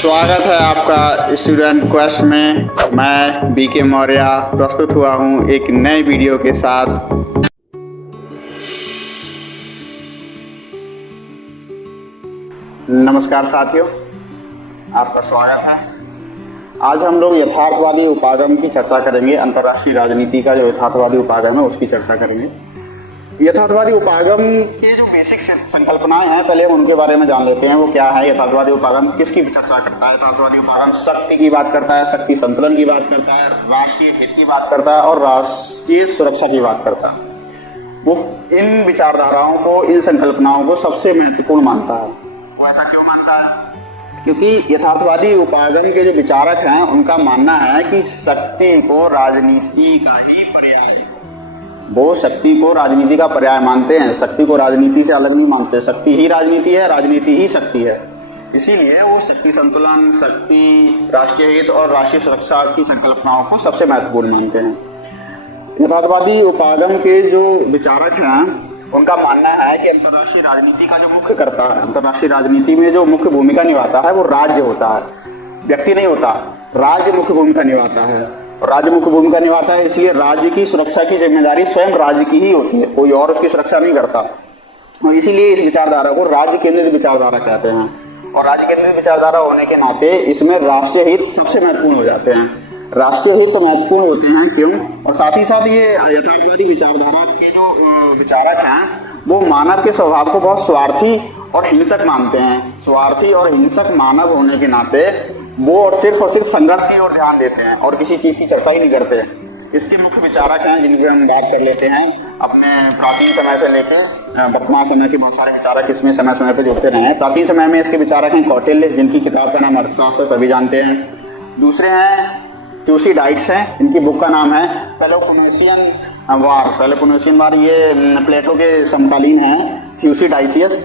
स्वागत है आपका स्टूडेंट क्वेस्ट में। मैं बीके मौर्य प्रस्तुत हुआ हूँ एक नए वीडियो के साथ। नमस्कार साथियों, आपका स्वागत है। आज हम लोग यथार्थवादी उपागम की चर्चा करेंगे। अंतर्राष्ट्रीय राजनीति का जो यथार्थवादी उपागम है उसकी चर्चा करेंगे। यथार्थवादी उपागम की जो बेसिक संकल्पनाएं हैं, पहले हम उनके बारे में जान लेते हैं। वो क्या है यथार्थवादी उपागम, किसकी चर्चा करता है? यथार्थवादी उपागम शक्ति की बात करता है, शक्ति संतुलन की बात करता है, राष्ट्रीय हित की बात करता है और राष्ट्रीय सुरक्षा की बात करता है। वो इन विचारधाराओं को, इन संकल्पनाओं को सबसे महत्वपूर्ण मानता है। वो ऐसा क्यों मानता है? क्योंकि यथार्थवादी उपागम के जो विचारक हैं उनका मानना है कि शक्ति को राजनीति का ही पर्याय, वो शक्ति को राजनीति का पर्याय मानते हैं। शक्ति को राजनीति से अलग नहीं मानते। शक्ति ही राजनीति है, राजनीति ही शक्ति है। इसीलिए वो शक्ति संतुलन, शक्ति, राष्ट्रीय हित और राष्ट्रीय सुरक्षा की संकल्पनाओं को सबसे महत्वपूर्ण मानते हैं। यथार्थवादी उपागम के जो विचारक हैं उनका मानना है कि अंतर्राष्ट्रीय राजनीति का जो मुख्य कर्ता है, अंतर्राष्ट्रीय राजनीति में जो मुख्य भूमिका निभाता है वो राज्य होता है, व्यक्ति नहीं होता। राज्य मुख्य भूमिका निभाता है और राज्य मुख्य भूमिका निभाता है, इसलिए राज्य की सुरक्षा की जिम्मेदारी स्वयं राज्य की ही होती है, कोई और उसकी सुरक्षा नहीं करता। और इसीलिए इस विचारधारा को राज्य केंद्रित विचारधारा कहते हैं। और राज्य केंद्रित विचारधारा होने के नाते इसमें राष्ट्रीय हित सबसे महत्वपूर्ण हो जाते हैं। राष्ट्रीय हित तो महत्वपूर्ण होते हैं, क्यों? और साथ ही साथ ये यथार्थवादी विचारधारा के जो विचारक हैं वो मानव के स्वभाव को बहुत स्वार्थी और हिंसक मानते हैं। स्वार्थी और हिंसक मानव होने के नाते वो और सिर्फ संघर्ष की ओर ध्यान देते हैं और किसी चीज की चर्चा ही नहीं करते। इसके मुख्य विचारक हैं जिनकी हम बात कर लेते हैं। अपने प्राचीन समय से लेकर वर्तमान समय के बहुत सारे विचारक इसमें समय समय पर जुड़ते रहे हैं। प्राचीन समय में इसके विचारक हैं कौटिल्य, जिनकी किताब का नाम अर्थशास्त्र सभी जानते हैं। दूसरे हैं थ्यूसिडाइड्स हैं, इनकी बुक का नाम है पेलोपोनेशियन वार। पेलोपोनेशियन वार ये प्लेटो के समकालीन हैं, थ्यूसिडाइसियस।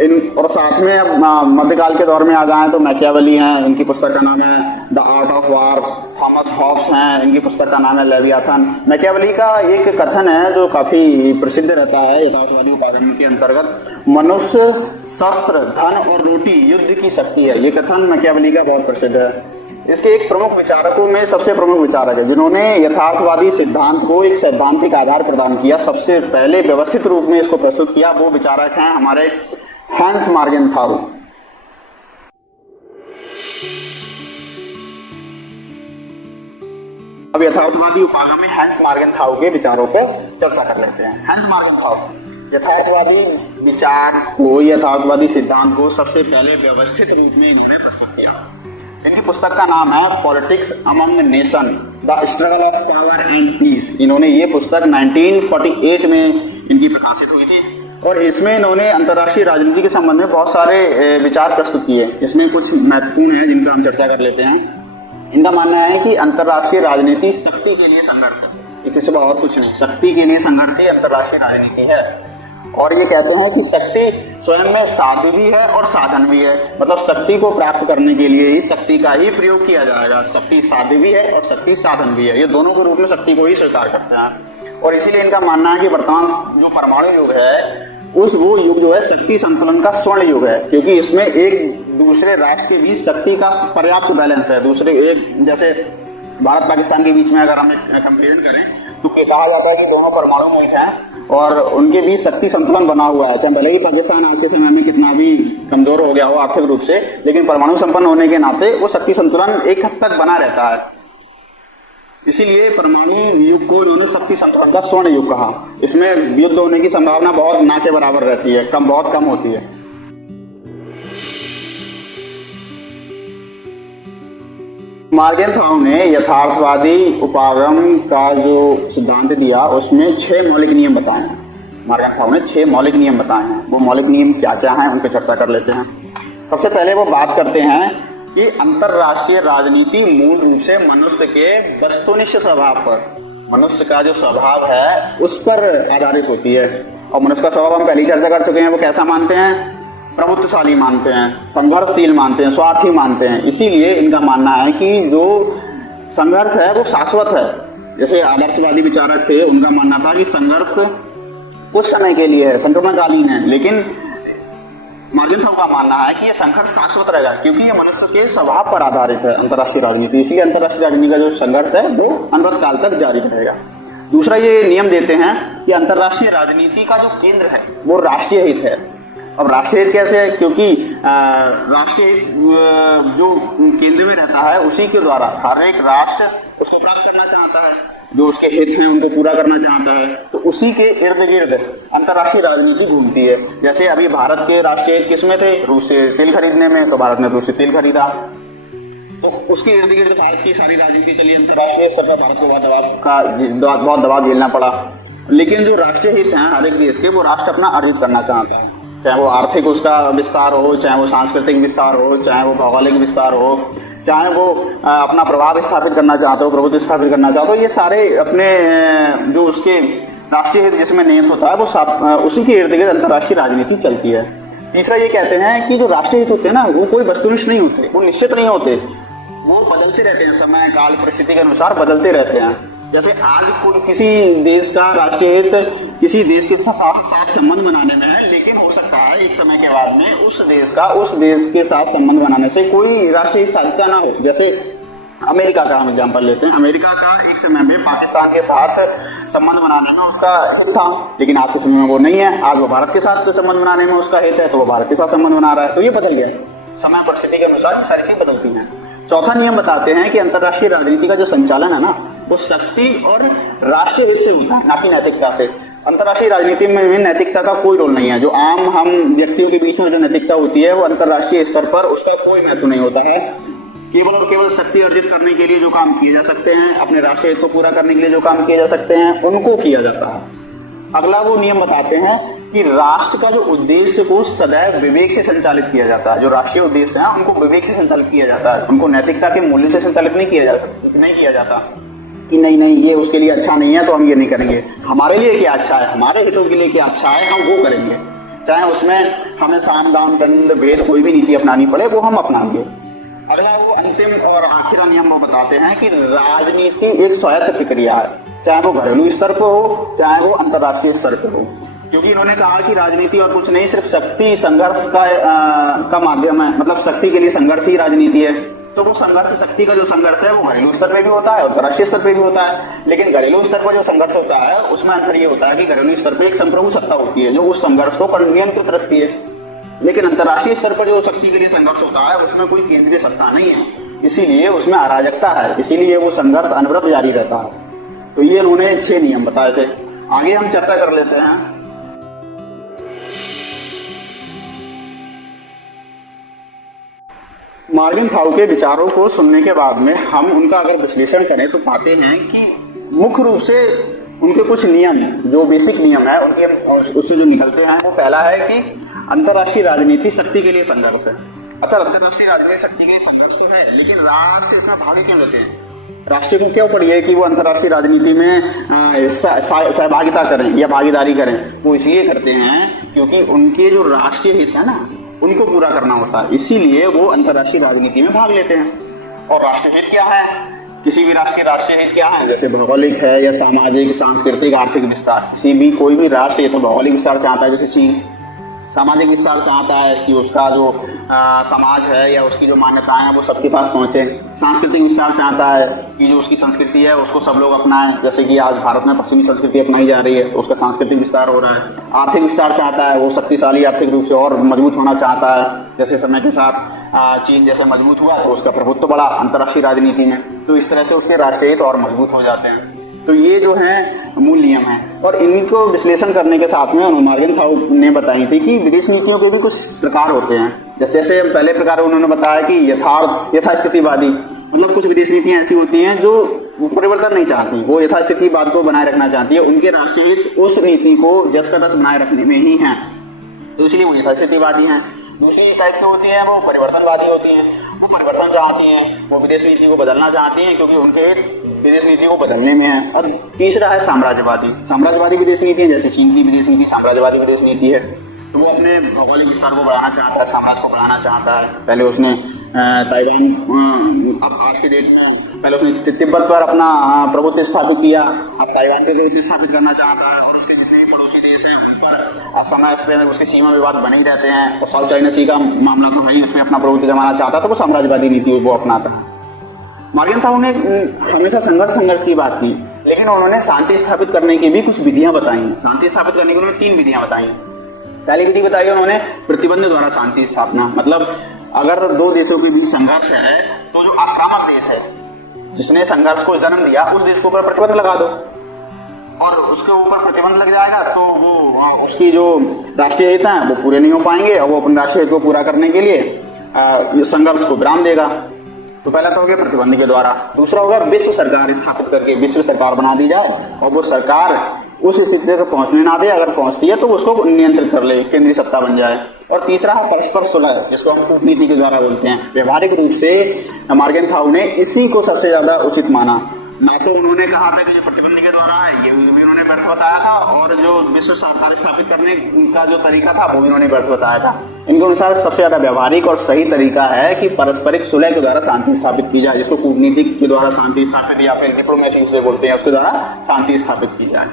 और साथ में अब मध्यकाल के दौर में आ जाएं तो मैकियावेली हैं, इनकी पुस्तक का नाम है the art of war. Thomas Hobbes हैं, इनकी पुस्तक का नाम है लेवियाथन। मैकियावेली का एक कथन है जो काफी प्रसिद्ध रहता है यथार्थवादी उपागम के अंतर्गत, मनुष्य शस्त्र, धन और रोटी युद्ध की शक्ति है। ये कथन मैकियावेली का बहुत प्रसिद्ध है। इसके एक प्रमुख विचारकों में सबसे प्रमुख विचारक है जिन्होंने यथार्थवादी सिद्धांत को एक सैद्धांतिक आधार प्रदान किया, सबसे पहले व्यवस्थित रूप में इसको प्रस्तुत किया। वो विचारक हैं हमारे हैंस मार्गेनथाउ। अब यथार्थवादी उपागम में हैंस मार्गेनथाउ के विचारों पर चर्चा कर लेते हैं। हैंस मार्गेनथाउ यथार्थवादी विचार को, यथार्थवादी सिद्धांत को सबसे पहले व्यवस्थित रूप में इन्होंने प्रस्तुत किया। इनकी पुस्तक का नाम है politics among nation, the struggle of power and peace. इन्होंने ये पुस्तक 1948 में इनकी प्रकाशित हुई थी और इसमें इन्होंने अंतर्राष्ट्रीय राजनीति के संबंध में बहुत सारे विचार प्रस्तुत किए। इसमें कुछ महत्वपूर्ण है जिनका हम चर्चा कर लेते हैं। इनका मानना है कि अंतर्राष्ट्रीय राजनीति शक्ति के लिए संघर्ष है, इसके सिवा और कुछ नहीं। शक्ति के लिए संघर्ष ही अंतर्राष्ट्रीय राजनीति है। और ये कहते हैं कि शक्ति स्वयं में साध्य भी है और साधन भी है, मतलब शक्ति को प्राप्त करने के लिए ही शक्ति का ही प्रयोग किया जाएगा। शक्ति साध्य भी है और शक्ति साधन भी है, ये दोनों के रूप में शक्ति को ही स्वीकार करते हैं। और इसीलिए इनका मानना है कि वर्तमान जो परमाणु युग है वो युग जो है शक्ति संतुलन का स्वर्ण युग है, क्योंकि इसमें एक दूसरे राष्ट्र के बीच शक्ति का पर्याप्त बैलेंस है। दूसरे एक जैसे भारत पाकिस्तान के बीच में अगर हम कंपेरिजन करें तो कहा जाता है कि दोनों परमाणु मुल्क हैं और उनके बीच शक्ति संतुलन बना हुआ है। चाहे भले ही पाकिस्तान आज के समय में कितना भी कमजोर हो गया हो आर्थिक रूप से, लेकिन परमाणु संपन्न होने के नाते वो शक्ति संतुलन एक हद तक बना रहता है। इसीलिए परमाणु युग को इन्होंने शक्ति संतुलन का स्वर्ण युग कहा। इसमें युद्ध होने की संभावना बहुत ना के बराबर रहती है, बहुत कम होती है। मार्गेनथाउ ने यथार्थवादी उपागम का जो सिद्धांत दिया उसमें 6 मौलिक नियम बताए हैं। मार्गेनथाउ ने 6 मौलिक नियम बताए हैं। वो मौलिक नियम क्या क्या हैं उन पर चर्चा कर लेते हैं। सबसे पहले वो बात करते हैं कि अंतर्राष्ट्रीय राजनीति मूल रूप से मनुष्य के वस्तुनिष्ठ स्वभाव पर, मनुष्य का जो स्वभाव है उस पर आधारित होती है। और मनुष्य का स्वभाव हम पहले ही चर्चा कर चुके हैं। वो कैसा मानते हैं? प्रभुत्वशाली मानते हैं, संघर्षशील मानते हैं, स्वार्थी मानते हैं। इसीलिए इनका मानना है कि जो संघर्ष है वो शाश्वत है। जैसे आदर्शवादी विचारक थे, उनका मानना था कि संघर्ष कुछ समय के लिए है, संक्रमणकालीन है, लेकिन मार्जिन थाउ का मानना है कि यह संघर्ष शाश्वत रहेगा, क्योंकि ये मनुष्य के स्वभाव पर आधारित है अंतर्राष्ट्रीय राजनीति, इसलिए अंतर्राष्ट्रीय राजनीति का जो संघर्ष है वो अनंत काल तक जारी रहेगा। दूसरा ये नियम देते हैं कि अंतर्राष्ट्रीय राजनीति का जो केंद्र है वो राष्ट्रीय हित है। अब राष्ट्रीय हित कैसे है? क्योंकि राष्ट्रीय हित जो केंद्र में रहता है उसी के द्वारा हर एक राष्ट्र उसको प्राप्त करना चाहता है, जो उसके हित हैं उनको पूरा करना चाहता है, तो उसी के इर्द गिर्द अंतर्राष्ट्रीय राजनीति घूमती है। जैसे अभी भारत के राष्ट्रीय हित किसमें थे? रूस से तेल खरीदने में, तो भारत ने रूस से तेल खरीदा, तो उसके इर्द गिर्द भारत की सारी राजनीति चली। अंतर्राष्ट्रीय स्तर पर भारत को बहुत दबाव झेलना पड़ा। लेकिन जो राष्ट्रीय हित हैं हर एक देश के, वो राष्ट्र अपना अर्जित करना चाहता है, चाहे वो आर्थिक उसका विस्तार हो, चाहे वो सांस्कृतिक विस्तार हो, चाहे वो भौगोलिक विस्तार हो, चाहे वो अपना प्रभाव स्थापित करना चाहते हो, प्रभुत्व स्थापित करना चाहते हो, ये सारे अपने जो उसके राष्ट्रीय हित जिसमें निहित होता है वो उसी के इर्द गिर्द अंतर्राष्ट्रीय राजनीति चलती है। तीसरा ये कहते हैं कि जो राष्ट्रीय हित होते हैं ना वो कोई वस्तुनिष्ठ नहीं होते, वो निश्चित नहीं होते, वो बदलते रहते हैं, समय काल परिस्थिति के अनुसार बदलते रहते हैं। जैसे आज कोई किसी देश का राष्ट्रीय हित किसी देश के साथ संबंध बनाने में है, लेकिन हो सकता है एक समय के बाद में उस देश के साथ संबंध बनाने से कोई राष्ट्रीय हित साझता ना हो। जैसे अमेरिका का हम एग्जांपल लेते हैं, अमेरिका का एक समय में पाकिस्तान के साथ संबंध बनाने में उसका हित था, लेकिन आज के समय में वो नहीं है। आज वो भारत के साथ संबंध बनाने में उसका हित है, तो वो भारत के साथ संबंध बना रहा है, तो ये बदल गया। समय परिस्थिति के अनुसार ये सारी चीजें बदलती हैं। चौथा नियम बताते हैं कि अंतर्राष्ट्रीय राजनीति का जो संचालन है ना वो शक्ति और राष्ट्रीय हित से होता है, ना कि नैतिकता से। अंतर्राष्ट्रीय राजनीति में नैतिकता का कोई रोल नहीं है। जो आम हम व्यक्तियों के बीच में जो नैतिकता होती है वो अंतर्राष्ट्रीय स्तर पर उसका कोई महत्व नहीं होता है। केवल और केवल शक्ति अर्जित करने के लिए जो काम किए जा सकते हैं, अपने राष्ट्रीय हित को पूरा करने के लिए जो काम किए जा सकते हैं, उनको किया जाता है। अगला वो नियम बताते हैं कि राष्ट्र का जो उद्देश्य को सदैव विवेक से संचालित किया जाता है। जो राष्ट्रीय उद्देश्य है उनको विवेक से संचालित किया जाता है, उनको नैतिकता के मूल्य से संचालित नहीं किया जाता कि नहीं ये उसके लिए अच्छा नहीं है तो हम ये नहीं करेंगे। हमारे लिए क्या अच्छा है, हमारे हितों के लिए क्या अच्छा है, हम वो करेंगे, चाहे उसमें हमें साम दाम दंड भेद कोई भी नीति अपनानी पड़े वो हम अपनाएंगे। अगला वो अंतिम और आखिरी नियम वो बताते हैं कि राजनीति एक स्वायत्त प्रक्रिया है, चाहे वो घरेलू स्तर पर हो चाहे वो अंतर्राष्ट्रीय स्तर पर हो। क्योंकि इन्होंने कहा कि राजनीति और कुछ नहीं, सिर्फ शक्ति संघर्ष का माध्यम है, मतलब शक्ति के लिए संघर्ष ही राजनीति है। तो वो संघर्ष, शक्ति का जो संघर्ष है वो घरेलू स्तर पे भी होता है और अंतर्राष्ट्रीय स्तर पे भी होता है। लेकिन घरेलू स्तर पर जो संघर्ष होता है उसमें अंतर ये होता है कि घरेलू स्तर पे एक संप्रभु सत्ता होती है जो उस संघर्ष को नियंत्रित रखती है, लेकिन अंतर्राष्ट्रीय स्तर पर जो शक्ति के लिए संघर्ष होता है उसमें कोई केंद्रीय सत्ता नहीं है, इसीलिए उसमें अराजकता है, इसीलिए वो संघर्ष अनवरत जारी रहता है। तो ये उन्होंने 6 नियम बताए थे। आगे हम चर्चा कर लेते हैं। मार्विन थाउ के विचारों को सुनने के बाद में हम उनका अगर विश्लेषण करें तो पाते हैं कि मुख्य रूप से उनके कुछ नियम, जो बेसिक नियम है उनके उससे जो निकलते हैं, वो पहला है कि अंतर्राष्ट्रीय राजनीति शक्ति के लिए संघर्ष है। अच्छा, अंतर्राष्ट्रीय राजनीति शक्ति के लिए संघर्ष तो है, लेकिन राष्ट्र इसमें भागी क्यों लेते हैं? राष्ट्र को क्यों पड़ी है कि वो अंतर्राष्ट्रीय राजनीति में सहभागिता करें या भागीदारी करें? वो इसलिए करते हैं क्योंकि उनके जो राष्ट्रीय हित है ना उनको पूरा करना होता है, इसीलिए वो अंतर्राष्ट्रीय राजनीति में भाग लेते हैं। और राष्ट्रीय हित क्या है? किसी भी राष्ट्र के राष्ट्रीय हित क्या है? जैसे भौगोलिक है या सामाजिक, सांस्कृतिक, आर्थिक विस्तार। कोई भी राष्ट्र ये तो भौगोलिक विस्तार चाहता है, जैसे चीन सामाजिक विस्तार चाहता है कि उसका जो समाज है या उसकी जो मान्यताएं हैं वो सबके पास पहुंचे। सांस्कृतिक विस्तार चाहता है कि जो उसकी संस्कृति है उसको सब लोग अपनाएं, जैसे कि आज भारत में पश्चिमी संस्कृति अपनाई जा रही है तो उसका सांस्कृतिक विस्तार हो रहा है। आर्थिक विस्तार चाहता है, वो शक्तिशाली आर्थिक रूप से और मजबूत होना चाहता है, जैसे समय के साथ चीन जैसे मजबूत हुआ तो उसका प्रभुत्व बढ़ा अंतर्राष्ट्रीय राजनीति में, तो इस तरह से उसके राष्ट्रीय हित और मजबूत हो जाते हैं। तो ये जो है मूल नियम है, और इनको विश्लेषण करने के साथ में मार्विन थाउ ने बताई थी कि विदेश नीतियों के भी कुछ प्रकार होते हैं। जैसे पहले प्रकार उन्होंने बताया कि यथास्थितिवादी, मतलब कुछ विदेश नीतियां ऐसी होती हैं जो परिवर्तन नहीं चाहती, वो यथास्थितिवाद को बनाए रखना चाहती है, उनके राष्ट्रीय हित उस नीति को जस का तस बनाए रखने में ही है, तो इसलिए वो यथास्थितिवादी हैं। दूसरी टाइप की होती है वो परिवर्तनवादी होती हैं, वो परिवर्तन चाहती हैं, वो विदेश नीति को बदलना चाहती हैं क्योंकि उनके विदेश नीति को बदलने में है। और तीसरा है साम्राज्यवादी विदेश नीति है, जैसे चीन की विदेश नीति साम्राज्यवादी विदेश नीति है, तो वो अपने भौगोलिक विस्तार को बढ़ाना चाहता है, साम्राज्य को बढ़ाना चाहता है। पहले उसने ताइवान, अब आज के डेट में पहले उसने तिब्बत पर अपना प्रभुत्व स्थापित किया, अब ताइवान पर प्रभुत्व स्थापित करना चाहता है और उसके जितने भी पड़ोसी देश हैं उन पर पर समय पे उसके सीमा विवाद बने ही रहते हैं। और साउथ चाइना सी का मामला तो है ही, उसमें अपना प्रभुत्व जमाना चाहता तो वो साम्राज्यवादी नीति वो अपनाता। मार्गेन थाउ ने हमेशा संघर्ष की बात की, लेकिन उन्होंने शांति स्थापित करने की भी कुछ विधियां बताई। शांति स्थापित करने के लिए 3 विधियां बताई। पहली विधि बताई उन्होंने प्रतिबंध द्वारा शांति स्थापना, मतलब अगर 2 देशों के बीच संघर्ष है तो जो आक्रामक देश है जिसने संघर्ष को जन्म दिया उस देश के ऊपर प्रतिबंध लगा दो, और उसके ऊपर प्रतिबंध लग जाएगा तो वो उसकी जो राष्ट्रीय हित है वो पूरे नहीं हो पाएंगे और वो अपने राष्ट्रीय हित को पूरा करने के लिए संघर्ष को विराम देगा। तो पहला तो हो गया प्रतिबंध के द्वारा। दूसरा होगा विश्व सरकार स्थापित करके विश्व सरकार बना दी जाए और वो सरकार उस स्थिति तक पहुंचने ना दे, अगर पहुंचती है तो उसको नियंत्रित कर ले, केंद्रीय सत्ता बन जाए। और तीसरा है परस्पर सुलह, जिसको हम कूटनीति के द्वारा बोलते हैं। व्यवहारिक रूप से मार्गेन थाउ ने इसी को सबसे ज्यादा उचित माना। ना तो उन्होंने कहा था कि जो प्रतिबंध के द्वारा है ये भी उन्होंने व्यर्थ बताया था, और जो विश्व सरकार स्थापित करने का जो तरीका था वो भी उन्होंने व्यर्थ बताया था। इनके अनुसार सबसे ज्यादा व्यवहारिक और सही तरीका है कि पारस्परिक सुलह के द्वारा शांति स्थापित की जाए, जिसको कूटनीति के द्वारा शांति स्थापित या फिर डिप्लोमेसी से बोलते हैं, उसके द्वारा शांति स्थापित की जाए।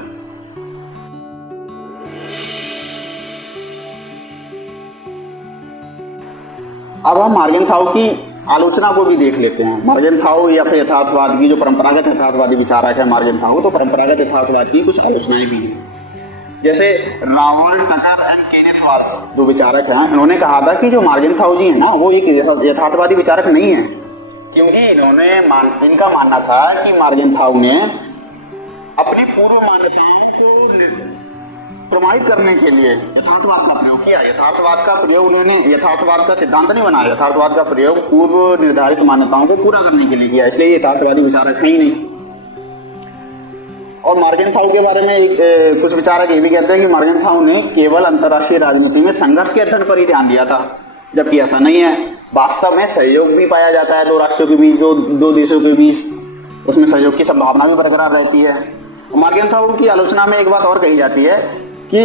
अब हम मार्गेन थाउ की आलोचना को भी देख लेते हैं। मार्गेन थाउ या फिर यथार्थवाद की जो परंपरागत यथार्थवादी विचारक है मार्गेन थाउ, तो परंपरागत यथार्थवाद की कुछ आलोचनाएं भी हैं। जैसे रावल टकर एंड केनेथ वाल्स जो विचारक हैं, इन्होंने कहा था कि जो मार्गेन थाउ जी है ना वो एक यथार्थवादी विचारक नहीं है, क्योंकि इनका मानना था कि मार्गेन थाउ ने अपनी पूर्व मान्यताओं को प्रमाणित करने के लिए यथार्थवाद का प्रयोग किया। यथार्थवाद का प्रयोग उन्होंने यथार्थवाद का सिद्धांत नहीं बनाया, यथार्थवाद का प्रयोग पूर्व निर्धारित मान्यताओं को पूरा करने के लिए किया, इसलिए यथार्थवादी विचारक है ही नहीं। और मार्गेन थाउ के बारे में कुछ विचारक ये भी कहते हैं कि मार्गेन थाउ ने केवल अंतर्राष्ट्रीय राजनीति में संघर्ष के अध्ययन पर ही ध्यान दिया था, जबकि ऐसा नहीं है। वास्तव में सहयोग भी पाया जाता है 2 राष्ट्रों के बीच, जो 2 देशों के बीच, उसमें सहयोग की संभावना भी बरकरार रहती है। मार्गेन थाउ की आलोचना में एक बात और कही जाती है कि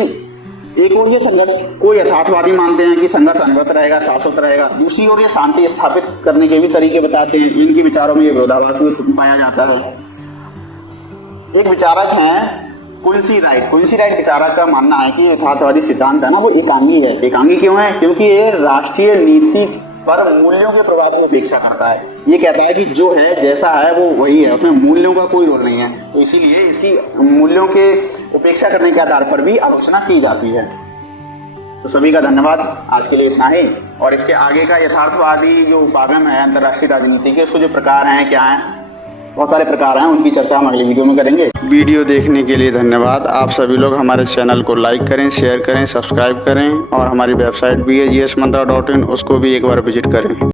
एक ओर ये संघर्ष को यथार्थवादी मानते हैं कि संघर्ष अनवरत रहेगा, शाश्वत रहेगा, दूसरी ओर ये शांति स्थापित करने के भी तरीके बताते हैं। इनके विचारों में ये विरोधाभास भी पाया जाता है। एक विचारक हैं क्विंसी राइट विचारक का मानना है कि यथार्थवादी सिद्धांत है ना वो एकांगी है। एकांगी क्यों है? क्योंकि ये राष्ट्रीय नीति पर मूल्यों के प्रभाव की उपेक्षा करता है। ये कहता है कि जो है जैसा है वो वही है, उसमें मूल्यों का कोई रोल नहीं है, तो इसीलिए इसकी मूल्यों के उपेक्षा करने के आधार पर भी आलोचना की जाती है। तो सभी का धन्यवाद, आज के लिए इतना ही। और इसके आगे का यथार्थवादी जो उपागम है अंतर्राष्ट्रीय राजनीति के, उसको जो प्रकार हैं क्या हैं, बहुत सारे प्रकार हैं, उनकी चर्चा हम अगली वीडियो में करेंगे। वीडियो देखने के लिए धन्यवाद। आप सभी लोग हमारे चैनल को लाइक करें, शेयर करें, सब्सक्राइब करें, और हमारी वेबसाइट भी है gsmantra.in, उसको भी एक बार विजिट करें।